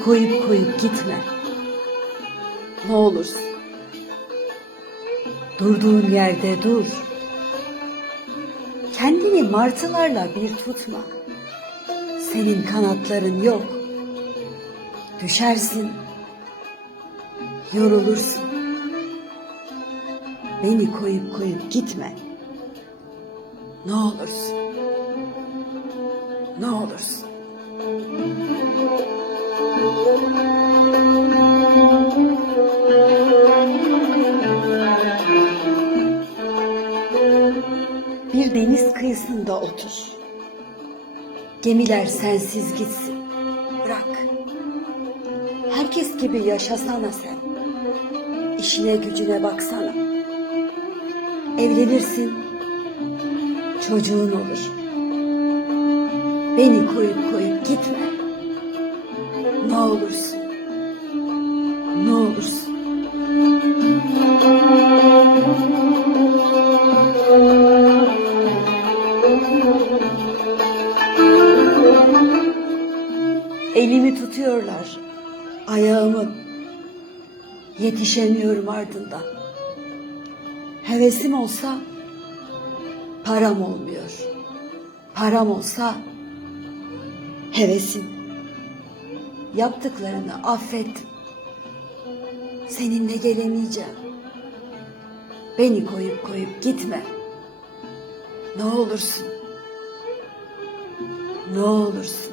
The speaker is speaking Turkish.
koyup koyup gitme. Ne olursun. Durduğun yerde dur. Kendini martılarla bir tutma. Senin kanatların yok. Düşersin. Yorulursun. Beni koyup koyup gitme. Ne olursun. Ne olursun. Bir deniz kıyısında otur. Gemiler sensiz gitsin. Bırak. Herkes gibi yaşasana sen. İşine gücüne baksana. Evlenirsin. Çocuğun olur. Beni koyup koyup gitme. Ne olursun. Ne olursun. Elimi tutuyorlar. Ayağımı. Yetişemiyorum ardından. Hevesim olsa param olmuyor. Param olsa hevesim. Yaptıklarını affettim. Seninle gelemeyeceğim. Beni koyup koyup gitme. Ne olursun. Ne olursun.